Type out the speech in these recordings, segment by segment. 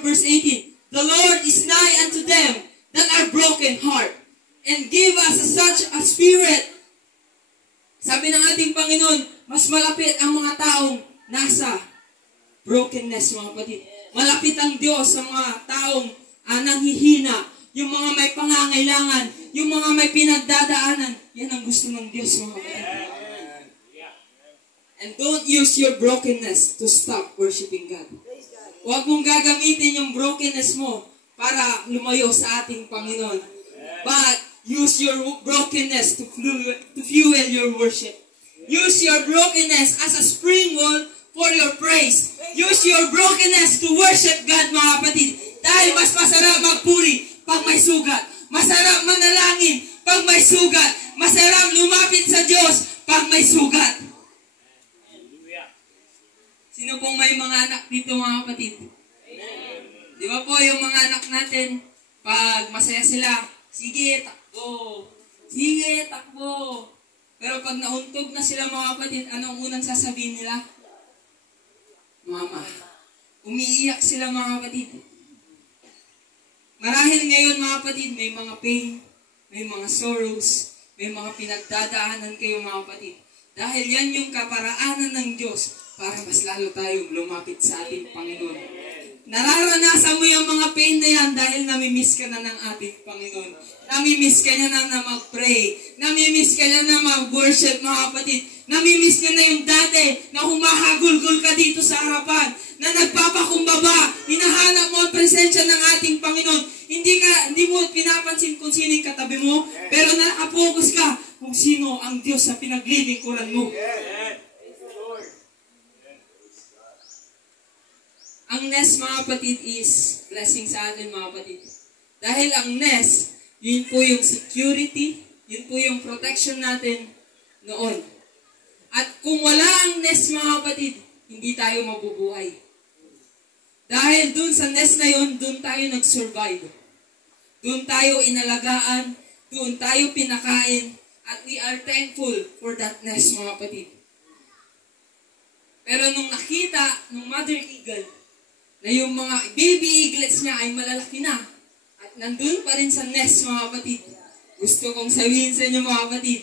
Verse 18, the Lord is nigh unto them that are broken heart, and give us such a spirit. Sabi ng ating Panginoon, mas malapit ang mga taong nasa brokenness, mga kapatid. Malapit ang Diyos sa mga taong nanghihina, yung mga may pangangailangan, yung mga may pinagdadaanan. Yan ang gusto ng Diyos, mga kapatid. And don't use your brokenness to stop worshiping God. Huwag mong gagamitin yung brokenness mo para lumayo sa ating Panginoon. But use your brokenness to fuel your worship. Use your brokenness as a springboard for your praise. Use your brokenness to worship God, mga kapatid. Dahil mas masarap magpuri pag may sugat. Masarap manalangin pag may sugat. Masarap lumapit sa Diyos pag may sugat. Sino pong may mga anak dito, mga kapatid? Di ba po yung mga anak natin, pag masaya sila, sige, takbo. Sige, takbo. Pero pag nauntog na sila, mga kapatid, anong unang sasabihin nila? Mama. Umiiyak sila, mga kapatid. Marahil ngayon, mga kapatid, may mga pain, may mga sorrows, may mga pinagdadaanan kayo, mga kapatid. Dahil yan yung kaparaanan ng Diyos para mas lalo tayong lumapit sa ating Panginoon. Nararanasan mo yung mga pain na yan dahil namimiss ka na ng ating Panginoon. Namimiss ka niya na mag-pray. Namimiss ka niya na mag-worship, mga kapatid. Namimiss ka na yung dati na humahagulgol ka dito sa harapan, na nagpapakumbaba, hinahanap mo ang presensya ng ating Panginoon. Hindi mo pinapansin kung sino yung katabi mo, pero nakapokus ka kung sino ang Diyos na pinaglilingkuran mo. Ang nest, mga kapatid, is blessing sa atin, mga kapatid. Dahil ang nest, yun po yung security, yun po yung protection natin noon. At kung wala ang nest, mga kapatid, hindi tayo mabubuhay. Dahil dun sa nest na yun, dun tayo nag-survive. Dun tayo inalagaan, dun tayo pinakain, at we are thankful for that nest, mga kapatid. Pero nung nakita ng mother eagle, na yung mga baby eaglets niya ay malalaki na, at nandun pa rin sa nest, mga kapatid. Gusto kong sabihin sa inyo, mga kapatid,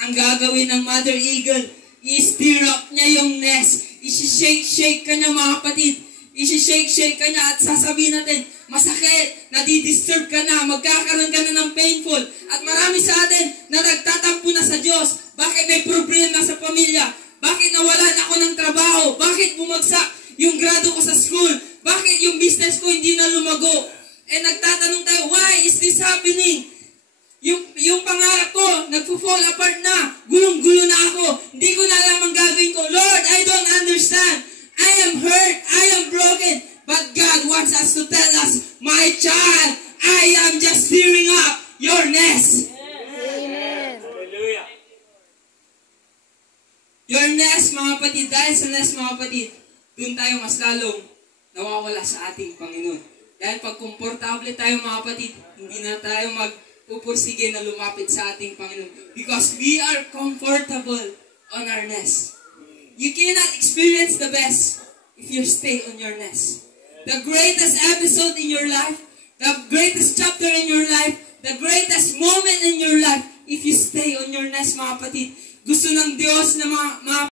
ang gagawin ng mother eagle, i-stir up niya yung nest, isi-shake-shake ka niya, mga kapatid, isi-shake-shake ka niya, at sasabihin natin, masakit, nadidisturb ka na, magkakaroon ka na ng painful, at marami sa atin na nagtatampo na sa Diyos. Bakit may problema sa pamilya? Bakit nawalan ako ng trabaho? Bakit bumagsak yung grado ko sa school? Bakit yung business ko hindi na lumago? Eh nagtatanong tayo, why is this happening? Yung pangarap ko, nagpo-fall apart na. Gulong-gulo na ako. Hindi ko na alam ang gagawin ko. Lord, I don't understand. I am hurt. I am broken. But God wants us to tell us, my child, I am just stirring up your nest. Amen. Hallelujah. Your nest, mga kapatid, dahil sa nest, mga kapatid, doon tayo mas lalong nawawala sa ating Panginoon. Dahil pag komportable tayo, mga kapatid, hindi na tayo magpupursige na lumapit sa ating Panginoon. Because we are comfortable on our nest. You cannot experience the best if you stay on your nest. The greatest episode in your life, the greatest chapter in your life, the greatest moment in your life, if you stay on your nest, mga kapatid. Gusto ng Diyos na mga